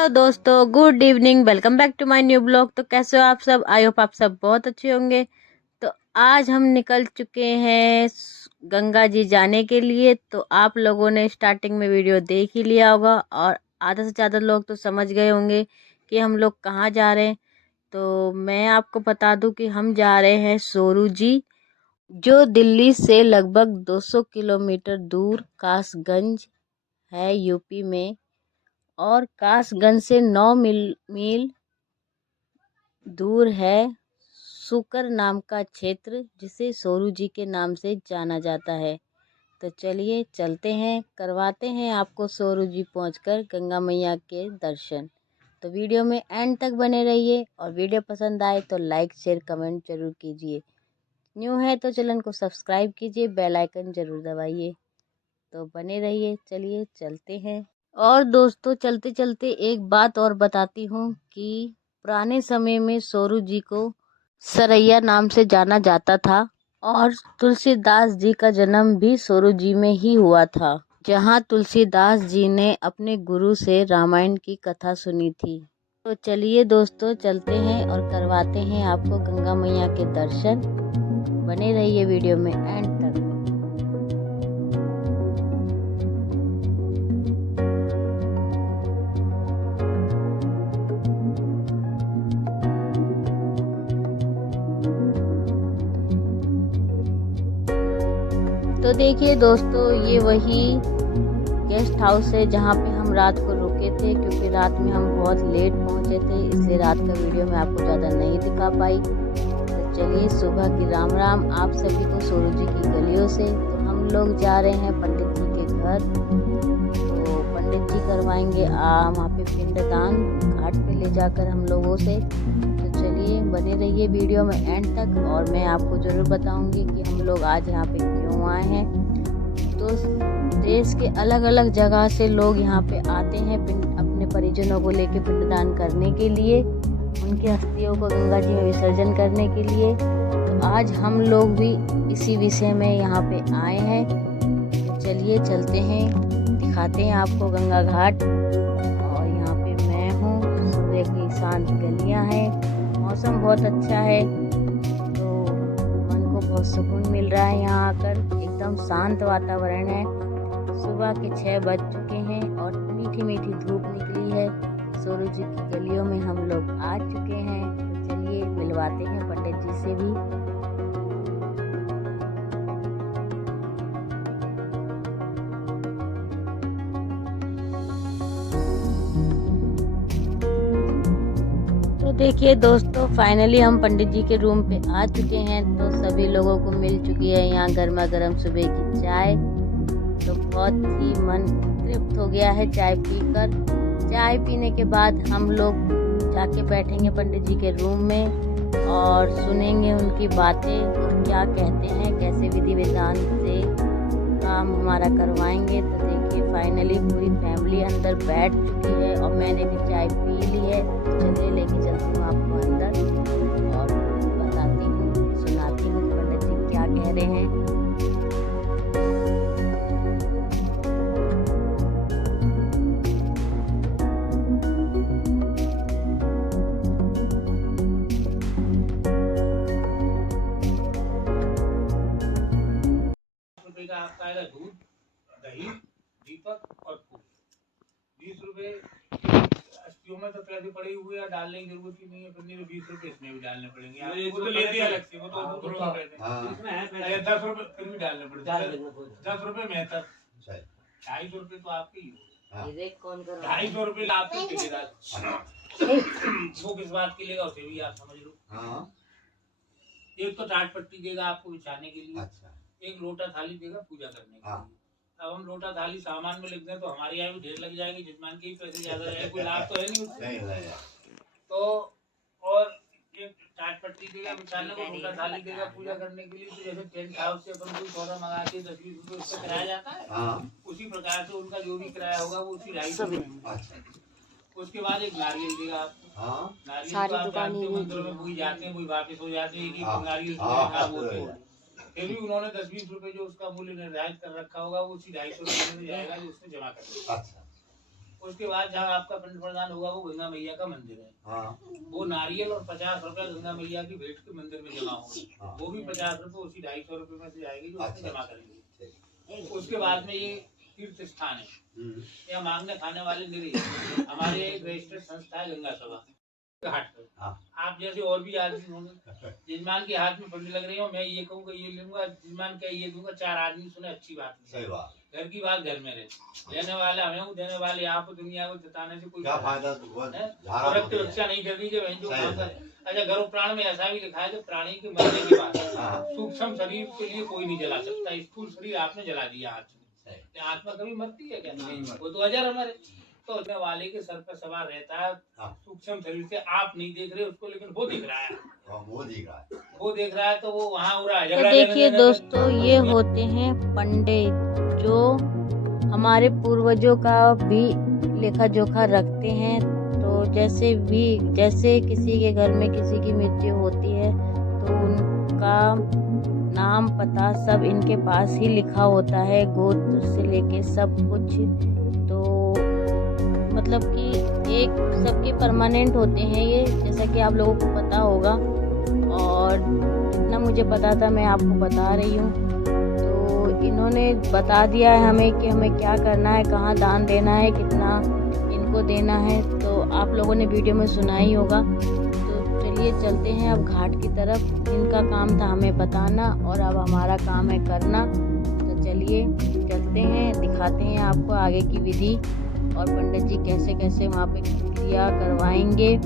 Hello दोस्तों, good evening. Welcome back to my new blog. तो कैसे हो आप सब? आई होप आप सब बहुत अच्छे होंगे। तो आज हम निकल चुके हैं गंगा जी जाने के लिए। तो आप लोगों ने स्टार्टिंग में वीडियो देख ही लिया होगा और आधा से ज़्यादा लोग तो समझ गए होंगे कि हम लोग कहाँ जा रहे हैं। तो मैं आपको बता दूं कि हम जा रहे हैं सोरू जी, जो दिल्ली से लगभग 200 किलोमीटर दूर कासगंज है, यूपी में। और कासगंज से 9 मील दूर है सुकर नाम का क्षेत्र, जिसे सोरू जी के नाम से जाना जाता है। तो चलिए चलते हैं, करवाते हैं आपको सोरू जी पहुँचकर गंगा मैया के दर्शन। तो वीडियो में एंड तक बने रहिए और वीडियो पसंद आए तो लाइक शेयर कमेंट जरूर कीजिए। न्यू है तो चैनल को सब्सक्राइब कीजिए, बेल आइकन जरूर दबाइए। तो बने रहिए, चलिए चलते हैं। और दोस्तों, चलते चलते एक बात और बताती हूँ कि पुराने समय में सोरू जी को सरैया नाम से जाना जाता था और तुलसीदास जी का जन्म भी सोरू जी में ही हुआ था, जहाँ तुलसीदास जी ने अपने गुरु से रामायण की कथा सुनी थी। तो चलिए दोस्तों, चलते हैं और करवाते हैं आपको गंगा मैया के दर्शन। बने रहिए वीडियो में एंड तक। तो देखिए दोस्तों, ये वही गेस्ट हाउस है जहाँ पे हम रात को रुके थे, क्योंकि रात में हम बहुत लेट पहुँचे थे, इसलिए रात का वीडियो मैं आपको ज़्यादा नहीं दिखा पाई। तो चलिए, सुबह की राम राम आप सभी को सोरू जी की गलियों से। तो हम लोग जा रहे हैं पंडित जी के घर। तो पंडित जी करवाएंगे वहाँ पे पिंडदान, घाट पे ले जाकर हम लोगों से। तो चलिए बने रहिए वीडियो में एंड तक और मैं आपको ज़रूर बताऊंगी कि हम लोग आज यहाँ पे क्यों आए हैं। तो देश के अलग अलग जगह से लोग यहाँ पे आते हैं अपने परिजनों को लेके पिंडदान करने के लिए, उनकी अस्थियों को गंगा जी में विसर्जन करने के लिए। तो आज हम लोग भी इसी विषय में यहाँ पे आए हैं। तो चलिए चलते हैं, दिखाते हैं आपको गंगा घाट। और यहाँ पे मैं हूँ, सुबह की शांत गलियाँ हैं, मौसम बहुत अच्छा है, तो मन को बहुत सुकून मिल रहा है यहाँ आकर। एकदम शांत वातावरण है। सुबह के 6 बज चुके हैं और मीठी मीठी धूप निकली है। सोरू जी की गलियों में हम लोग आ चुके हैं। तो चलिए मिलवाते हैं पंडित जी से भी। तो देखिए दोस्तों, फाइनली हम पंडित जी के रूम पे आ चुके हैं। तो सभी लोगों को मिल चुकी है यहाँ गर्मा गर्म सुबह की चाय। तो बहुत ही मन तृप्त हो गया है चाय पीकर। चाय पीने के बाद हम लोग जाके बैठेंगे पंडित जी के रूम में और सुनेंगे उनकी बातें, क्या कहते हैं, कैसे विधि विधान से काम हमारा करवाएंगे। तो देखिए फाइनली पूरी फैमिली अंदर बैठ चुकी है और मैंने भी चाय पी ली है। चलिए लेके चलती हूँ आपको अंदर और बताती हूँ, सुनाती हूँ पंडित जी क्या कह रहे हैं। का आपका आएगा दूध, दही, दीपक और फूल। 20 रुपए अस्थियों में तो पैसे पड़े हुए हैं, डालने की जरूरत ही नहीं है। फिर 20 रुपए इसमें भी डालने पड़ेंगे। आपको तो लेते अलग से, वो तो दूसरों में पैसे 10 रुपए फिर भी डालने पड़ेंगे। 10 रुपए में 250 रुपए तो आपके ही हो। 250 रुपए आपके ठेकेदार वो किस बात के लेगा, उसे भी आप समझ लो। एक तो टाट पट्टी देगा आपको बिछाने के लिए, एक लोटा थाली देगा पूजा करने के लिए। अब हम लोटा थाली सामान में लिख दें तो हमारे यहाँ भी ढेर लग जाएगी, जजमान के ही पैसे ज्यादा जाएंगे, कोई लाभ तो है नहीं उससे। तो और एक टाट पट्टी देगा बिछाने को, लोटा थाली देगा पूजा करने के लिए। तो जैसे टेंट हाउस से अपन कोई सौदा मंगा के 10-20 रुपए उसका किराया जाता है, उसी प्रकार से उनका जो भी किराया होगा वो उसी 250। उसके बाद एक नारियल देगा आपको। नारियल तो आप जानते हो मंदिरों में वही जाते हैं, वही वापस हो जाते हैं कि नारियल। फिर भी उन्होंने 10-20 रुपए जो उसका मूल्य निर्धारित कर रखा होगा वो उसी 250 रुपए में जाएगा जो उसने जमा कर दिया। उसके बाद जहाँ आपका पिंड प्रदान होगा वो गंगा मैया का मंदिर है। हाँ। वो नारियल और 50 रुपए गंगा मैया की भेंट के मंदिर में जमा होंगे। हाँ। वो भी 50 रुपए उसी 250 रुपए में से जाएगी जो उसमें अच्छा, जमा करेंगे। उसके बाद में ये तीर्थ स्थान है, यहाँ मांगने खाने वाले निरीह हमारे एक रजिस्टर्ड संस्था है गंगा सभा घाट पर। हाँ। आप जैसे और भी आदमी होंगे, जजमान के हाथ में पंडित लग रही हो, मैं ये कहूँगा ये लूंगा, जजमान का ये दूंगा, 4 आदमी सुने अच्छी बात नहीं। सही बात। घर की बात घर में रहे, लेने वाले हमें हूँ, देने वाले आप, दुनिया को जताने से कोई क्या फायदा? रक्षा नहीं कर दीजिए बहन जो। अच्छा, गर्भ प्राण में ऐसा भी लिखा है कि प्राणी के मरने के बाद सूक्ष्म शरीर के लिए कोई नहीं जला सकता, स्थूल शरीर आपने जला दिया हाथ में। आत्मा कभी मरती है क्या? नहीं, वो तो अजर हमारे। तो वाले के सर पर सवार रहता है सूक्ष्म शरीर से, आप नहीं देख रहे उसको, लेकिन वो दिख रहा है, वो देख रहा है, तो वो वहाँ हो रहा है। तो देखिए दोस्तों, ये होते हैं पंडित जो हमारे पूर्वजों का भी लेखा जोखा रखते हैं। तो जैसे किसी के घर में किसी की मृत्यु होती है तो उनका नाम पता सब इनके पास ही लिखा होता है, गोत्र से लेके सब कुछ। तो मतलब कि एक सबके परमानेंट होते हैं ये, जैसा कि आप लोगों को पता होगा, और जितना मुझे पता था मैं आपको बता रही हूँ। तो इन्होंने बता दिया है हमें कि हमें क्या करना है, कहाँ दान देना है, कितना इनको देना है, तो आप लोगों ने वीडियो में सुना ही होगा। तो चलिए चलते हैं अब घाट की तरफ। इनका काम था हमें बताना और अब हमारा काम है करना। तो चलिए चलते हैं, दिखाते हैं आपको आगे की विधि और पंडित जी कैसे कैसे वहाँ पे क्रिया करवाएंगे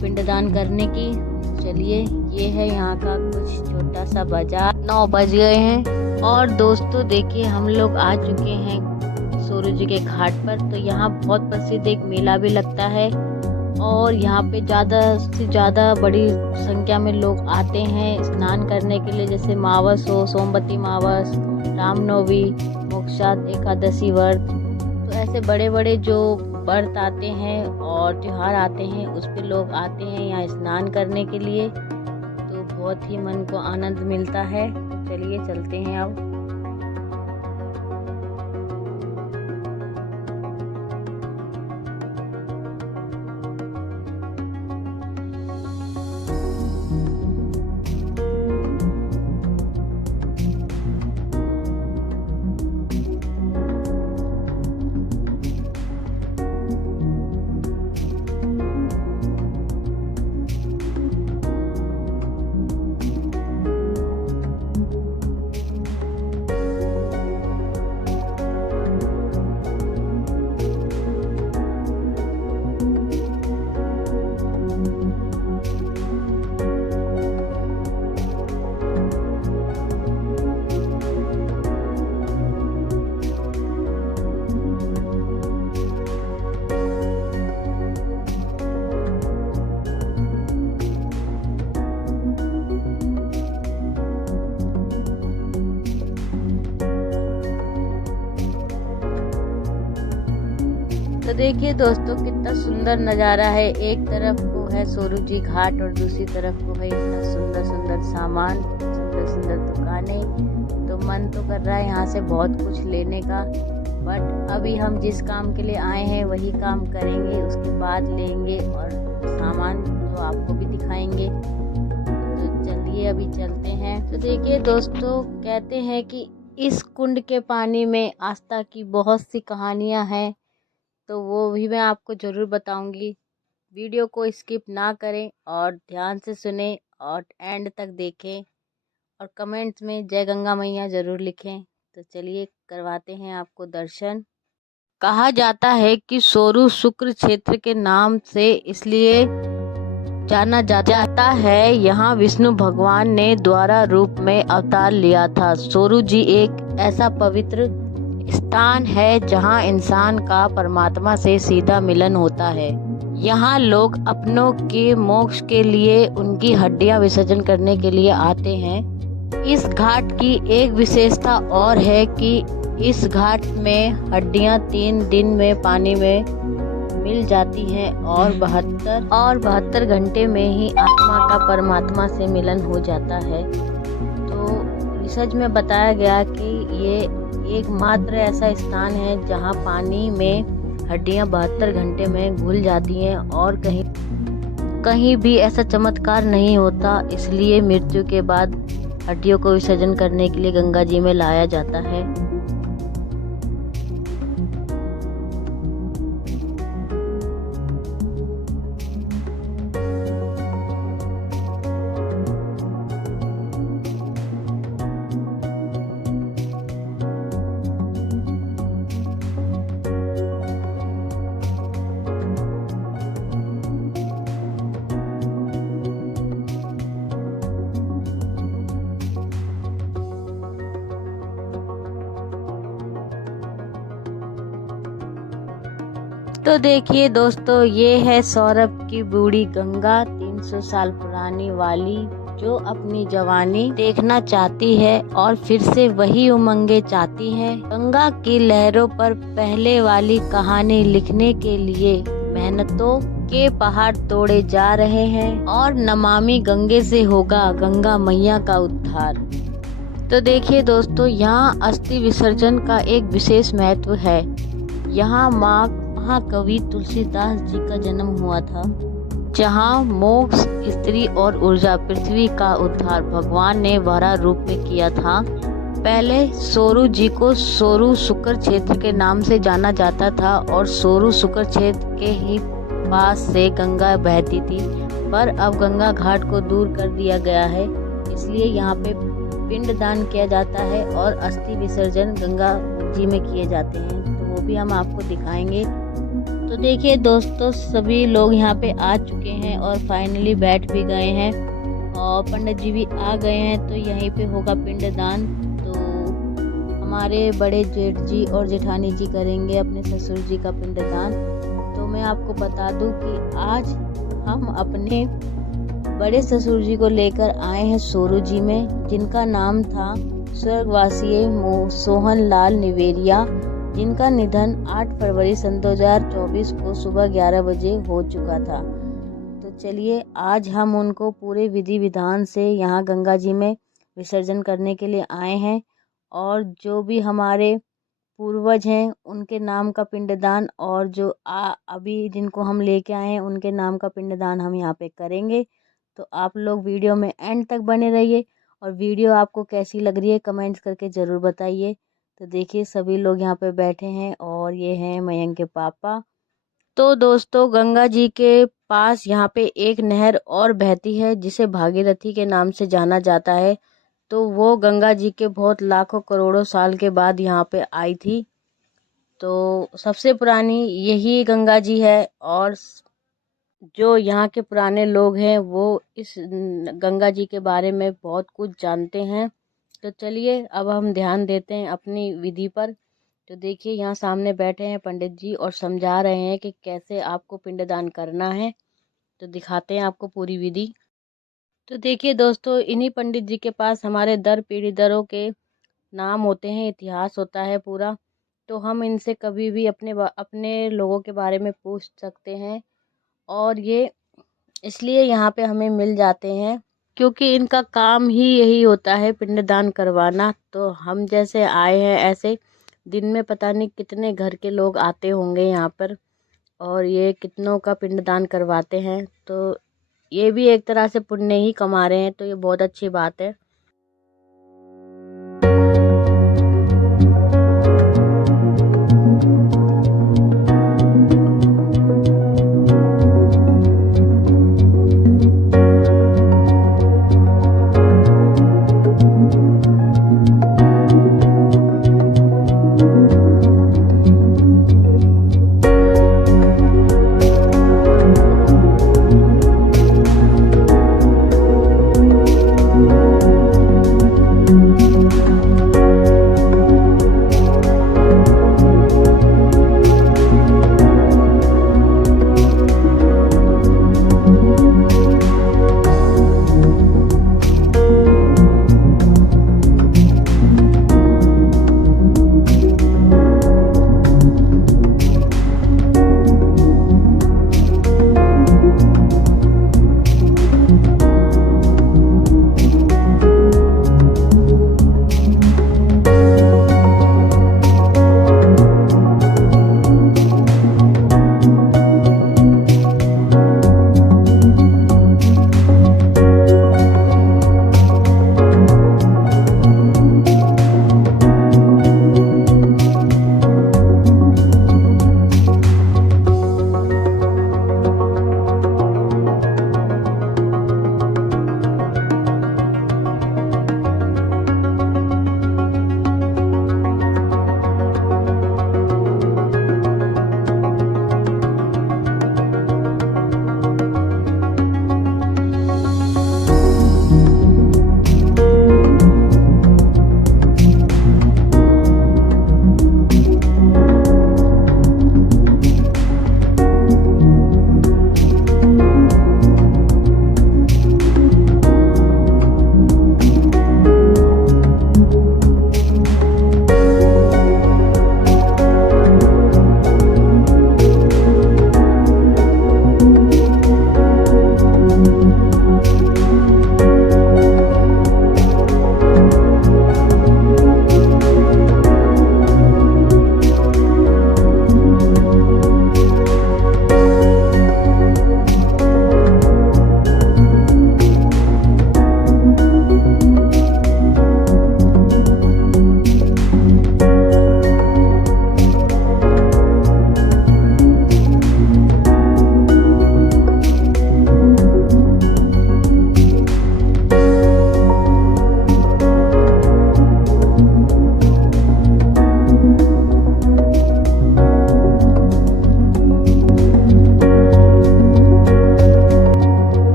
पिंडदान करने की। चलिए, ये है यहाँ का कुछ छोटा सा बाजार। 9 बज गए हैं और दोस्तों देखिए हम लोग आ चुके हैं सूर्य जी के घाट पर। तो यहाँ बहुत प्रसिद्ध एक मेला भी लगता है और यहाँ पे ज़्यादा से ज़्यादा बड़ी संख्या में लोग आते हैं स्नान करने के लिए। जैसे मावस हो, सोमवती मावस, रामनवमी, मोक्षात एकादशी व्रत, तो ऐसे बड़े बड़े जो व्रत आते हैं और त्योहार आते हैं उस पे लोग आते हैं यहाँ स्नान करने के लिए। तो बहुत ही मन को आनंद मिलता है। चलिए चलते हैं अब। तो देखिए दोस्तों कितना सुंदर नज़ारा है। एक तरफ को है सूर्य जी घाट और दूसरी तरफ को है इतना सुंदर सुंदर सामान, सुंदर सुंदर दुकानें। तो मन तो कर रहा है यहाँ से बहुत कुछ लेने का, बट अभी हम जिस काम के लिए आए हैं वही काम करेंगे, उसके बाद लेंगे और सामान तो आपको भी दिखाएंगे। तो चलिए अभी चलते हैं। तो देखिए दोस्तों, कहते हैं कि इस कुंड के पानी में आस्था की बहुत सी कहानियाँ हैं, तो वो भी मैं आपको ज़रूर बताऊंगी। वीडियो को स्किप ना करें और ध्यान से सुने और एंड तक देखें और कमेंट्स में जय गंगा मैया ज़रूर लिखें। तो चलिए करवाते हैं आपको दर्शन। कहा जाता है कि सोरू शुक्र क्षेत्र के नाम से इसलिए जाना जाता है, यहाँ विष्णु भगवान ने द्वारा रूप में अवतार लिया था। सोरू जी एक ऐसा पवित्र स्थान है जहाँ इंसान का परमात्मा से सीधा मिलन होता है। यहाँ लोग अपनों के मोक्ष के लिए उनकी हड्डियां विसर्जन करने के लिए आते हैं। इस घाट की एक विशेषता और है कि इस घाट में हड्डियां 3 दिन में पानी में मिल जाती हैं और 72 घंटे में ही आत्मा का परमात्मा से मिलन हो जाता है। तो रिसर्च में बताया गया कि ये एकमात्र ऐसा स्थान है जहाँ पानी में हड्डियां 72 घंटे में घुल जाती हैं और कहीं भी ऐसा चमत्कार नहीं होता। इसलिए मृत्यु के बाद हड्डियों को विसर्जन करने के लिए गंगा जी में लाया जाता है। तो देखिए दोस्तों, ये है सौरभ की बूढ़ी गंगा, 300 साल पुरानी वाली, जो अपनी जवानी देखना चाहती है और फिर से वही उमंगे चाहती है। गंगा की लहरों पर पहले वाली कहानी लिखने के लिए मेहनतों के पहाड़ तोड़े जा रहे हैं और नमामि गंगे से होगा गंगा मैया का उद्धार। तो देखिए दोस्तों, यहाँ अस्थि विसर्जन का एक विशेष महत्व है। यहाँ महाकवि तुलसीदास जी का जन्म हुआ था, जहाँ मोक्ष, स्त्री और ऊर्जा, पृथ्वी का उद्धार भगवान ने वराह रूप में किया था। पहले सोरू जी को सोरू शुक्र क्षेत्र के नाम से जाना जाता था और सोरू शुक्र क्षेत्र के ही पास से गंगा बहती थी, पर अब गंगा घाट को दूर कर दिया गया है, इसलिए यहाँ पे पिंडदान किया जाता है और अस्थि विसर्जन गंगा जी में किए जाते हैं। तो वो भी हम आपको दिखाएंगे। तो देखिए दोस्तों, सभी लोग यहाँ पे आ चुके हैं और फाइनली बैठ भी गए हैं और पंडित जी भी आ गए हैं। तो यहीं पे होगा पिंडदान। तो हमारे बड़े जेठ जी और जेठानी जी करेंगे अपने ससुर जी का पिंडदान। तो मैं आपको बता दूं कि आज हम अपने बड़े ससुर जी को लेकर आए हैं सोरू जी में, जिनका नाम था स्वर्गवासी सोहन लाल निवेरिया, जिनका निधन 8 फरवरी सन 2024 को सुबह 11 बजे हो चुका था। तो चलिए, आज हम उनको पूरे विधि विधान से यहाँ गंगा जी में विसर्जन करने के लिए आए हैं और जो भी हमारे पूर्वज हैं उनके नाम का पिंडदान और जो अभी जिनको हम लेके आए हैं उनके नाम का पिंडदान हम यहाँ पे करेंगे। तो आप लोग वीडियो में एंड तक बने रहिए और वीडियो आपको कैसी लग रही है कमेंट्स करके ज़रूर बताइए। तो देखिए, सभी लोग यहाँ पे बैठे हैं और ये हैं मयंक के पापा। तो दोस्तों, गंगा जी के पास यहाँ पे एक नहर और बहती है जिसे भागीरथी के नाम से जाना जाता है। तो वो गंगा जी के बहुत लाखों करोड़ों साल के बाद यहाँ पे आई थी। तो सबसे पुरानी यही गंगा जी है और जो यहाँ के पुराने लोग हैं वो इस गंगा जी के बारे में बहुत कुछ जानते हैं। तो चलिए, अब हम ध्यान देते हैं अपनी विधि पर। तो देखिए, यहाँ सामने बैठे हैं पंडित जी और समझा रहे हैं कि कैसे आपको पिंडदान करना है। तो दिखाते हैं आपको पूरी विधि। तो देखिए दोस्तों, इन्हीं पंडित जी के पास हमारे दर पीढ़ीदरों के नाम होते हैं, इतिहास होता है पूरा। तो हम इनसे कभी भी अपने लोगों के बारे में पूछ सकते हैं और ये इसलिए यहाँ पे हमें मिल जाते हैं क्योंकि इनका काम ही यही होता है, पिंडदान करवाना। तो हम जैसे आए हैं ऐसे दिन में पता नहीं कितने घर के लोग आते होंगे यहाँ पर और ये कितनों का पिंडदान करवाते हैं। तो ये भी एक तरह से पुण्य ही कमा रहे हैं, तो ये बहुत अच्छी बात है।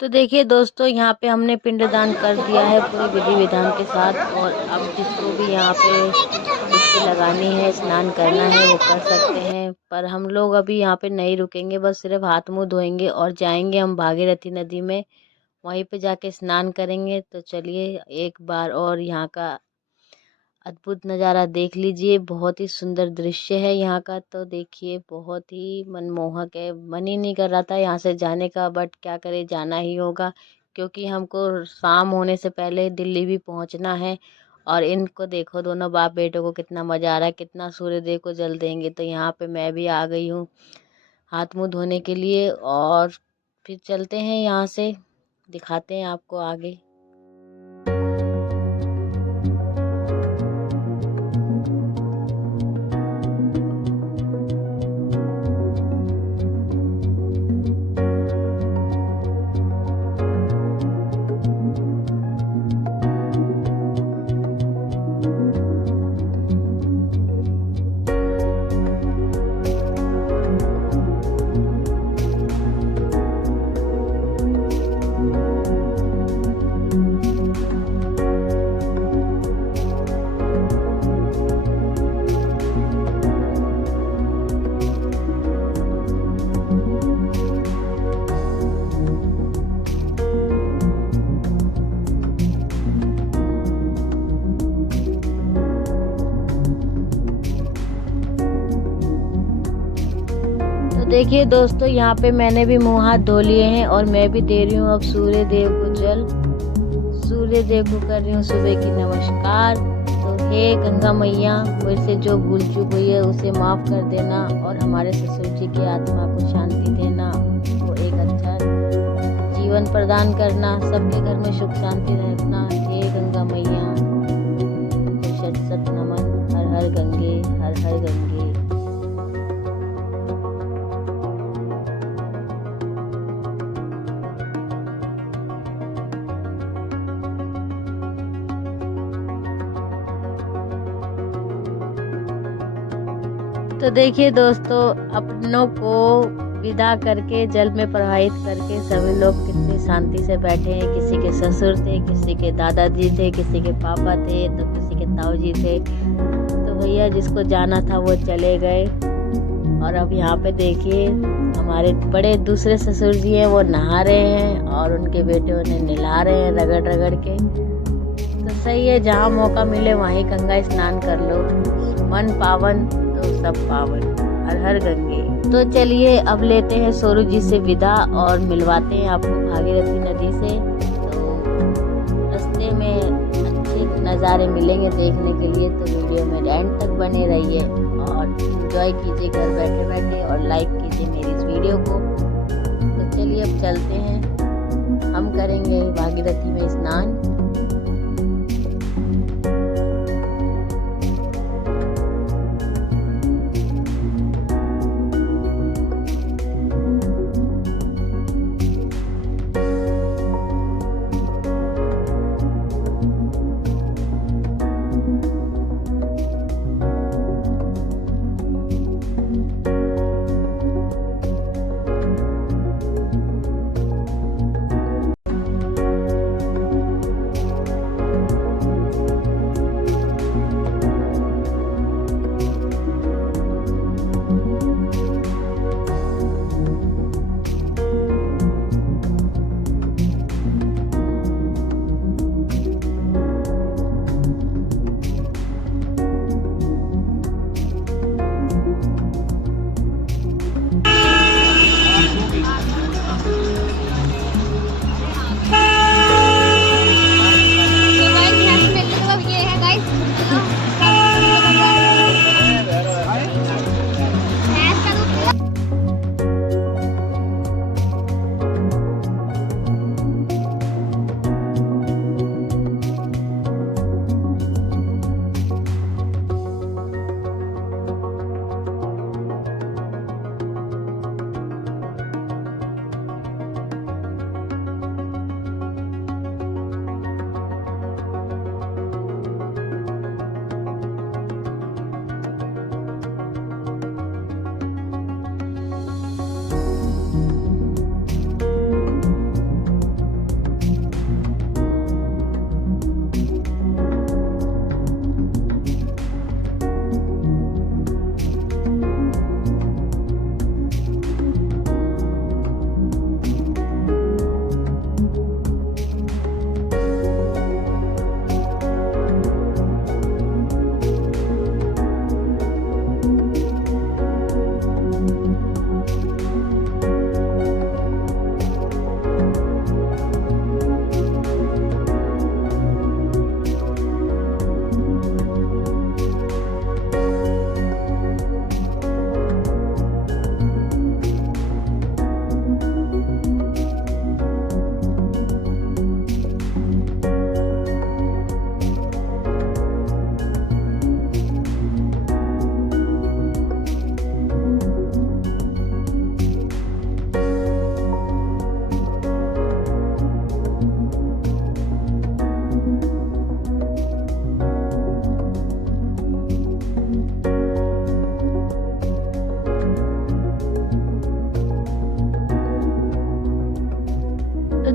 तो देखिए दोस्तों, यहाँ पे हमने पिंडदान कर दिया है पूरी विधि विधान के साथ। और अब जिसको भी यहाँ पे डुबकी लगानी है, स्नान करना है, वो कर सकते हैं। पर हम लोग अभी यहाँ पे नहीं रुकेंगे, बस सिर्फ हाथ मुंह धोएंगे और जाएंगे हम भागीरथी नदी में। वहीं पे जाके स्नान करेंगे। तो चलिए एक बार और यहाँ का अद्भुत नज़ारा देख लीजिए। बहुत ही सुंदर दृश्य है यहाँ का। तो देखिए बहुत ही मनमोहक है। मन ही नहीं कर रहा था यहाँ से जाने का, बट क्या करे, जाना ही होगा क्योंकि हमको शाम होने से पहले दिल्ली भी पहुँचना है। और इनको देखो, दोनों बाप बेटों को कितना मज़ा आ रहा है, कितना सूर्यदेव को जल देंगे। तो यहाँ पे मैं भी आ गई हूँ हाथ मुंह धोने के लिए। और फिर चलते हैं यहाँ से, दिखाते हैं आपको आगे। देखिए दोस्तों, यहाँ पे मैंने भी मुंह हाथ धो लिए हैं और मैं भी दे रही हूँ अब सूर्य देव को जल। सूर्य देव को कर रही हूँ सुबह की नमस्कार। तो हे गंगा मैया, मुझसे जो भूल चूक हुई है उसे माफ़ कर देना और हमारे ससुर जी की आत्मा को शांति देना, वो एक अच्छा जीवन प्रदान करना, सबके घर में सुख शांति रखना। हे गंगा मैया, शत शत नमन। हर हर गंगे, हर हर गंगे। तो देखिए दोस्तों, अपनों को विदा करके, जल में प्रवाहित करके सभी लोग कितनी शांति से बैठे हैं। किसी के ससुर थे, किसी के दादाजी थे, किसी के पापा थे, तो किसी के ताऊजी थे। तो भैया जिसको जाना था वो चले गए। और अब यहाँ पे देखिए हमारे बड़े दूसरे ससुर जी हैं, वो नहा रहे हैं और उनके बेटे उन्हें नहला रहे हैं रगड़ रगड़ के। तो सही है, जहाँ मौका मिले वहीं गंगा स्नान कर लो, मन पावन तो सब पावन। हर हर गंगे। तो चलिए अब लेते हैं सोरू जी से विदा और मिलवाते हैं आपको भागीरथी नदी से। तो रास्ते में अच्छे नज़ारे मिलेंगे देखने के लिए, तो वीडियो में एंड तक बने रहिए और एंजॉय कीजिए घर बैठे बैठे और लाइक कीजिए मेरी इस वीडियो को। तो चलिए अब चलते हैं, हम करेंगे भागीरथी में स्नान।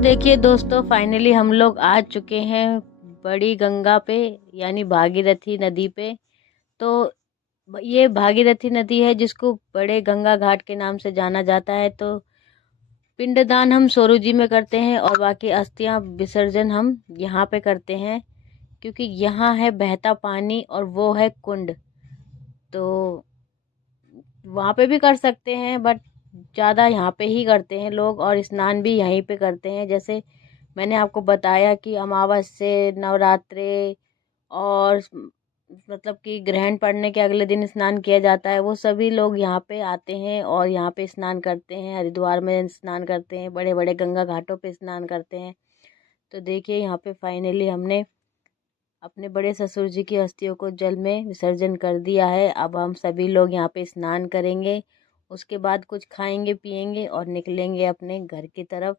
देखिए दोस्तों, फाइनली हम लोग आ चुके हैं बड़ी गंगा पे, यानी भागीरथी नदी पे। तो ये भागीरथी नदी है जिसको बड़े गंगा घाट के नाम से जाना जाता है। तो पिंडदान हम सोरू जी में करते हैं और बाकी अस्थियां विसर्जन हम यहाँ पे करते हैं, क्योंकि यहाँ है बहता पानी और वो है कुंड। तो वहाँ पे भी कर सकते हैं, बट ज़्यादा यहाँ पे ही करते हैं लोग, और स्नान भी यहीं पे करते हैं। जैसे मैंने आपको बताया कि अमावस्या, नवरात्रे और मतलब कि ग्रहण पड़ने के अगले दिन स्नान किया जाता है, वो सभी लोग यहाँ पे आते हैं और यहाँ पे स्नान करते हैं। हरिद्वार में स्नान करते हैं, बड़े बड़े गंगा घाटों पे स्नान करते हैं। तो देखिए यहाँ पे फाइनली हमने अपने बड़े ससुर जी की अस्थियों को जल में विसर्जन कर दिया है। अब हम सभी लोग यहाँ पे स्नान करेंगे, उसके बाद कुछ खाएंगे पिएंगे और निकलेंगे अपने घर की तरफ।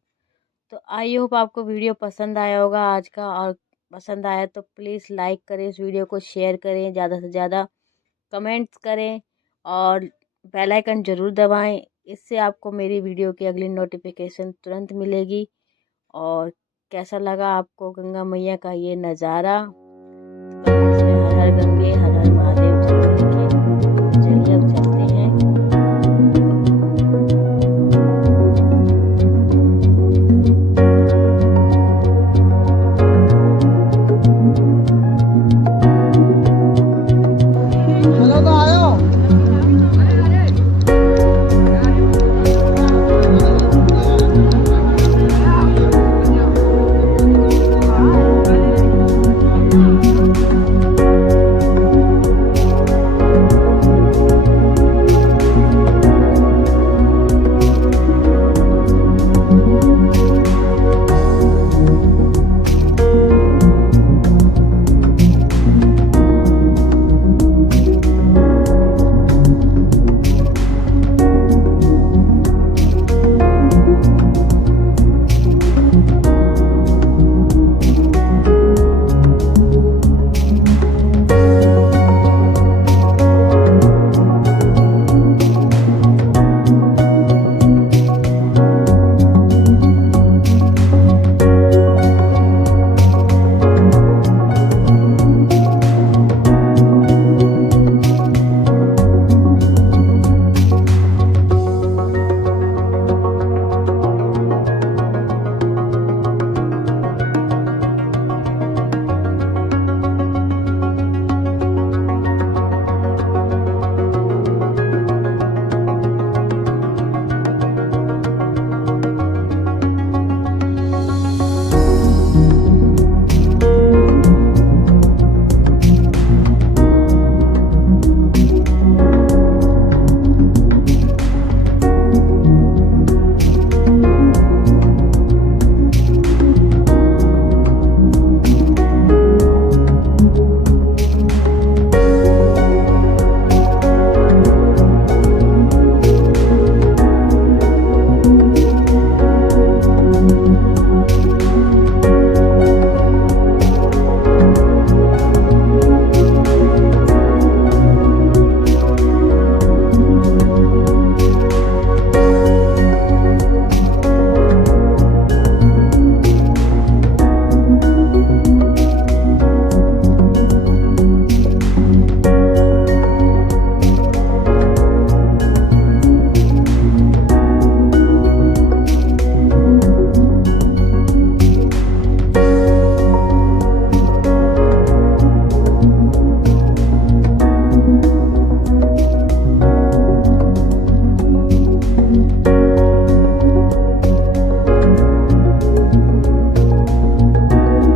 तो आई होप आपको वीडियो पसंद आया होगा आज का, और पसंद आया तो प्लीज़ लाइक करें, इस वीडियो को शेयर करें, ज़्यादा से ज़्यादा कमेंट्स करें और बेल आइकन ज़रूर दबाएं। इससे आपको मेरी वीडियो की अगली नोटिफिकेशन तुरंत मिलेगी। और कैसा लगा आपको गंगा मैया का ये नज़ारा?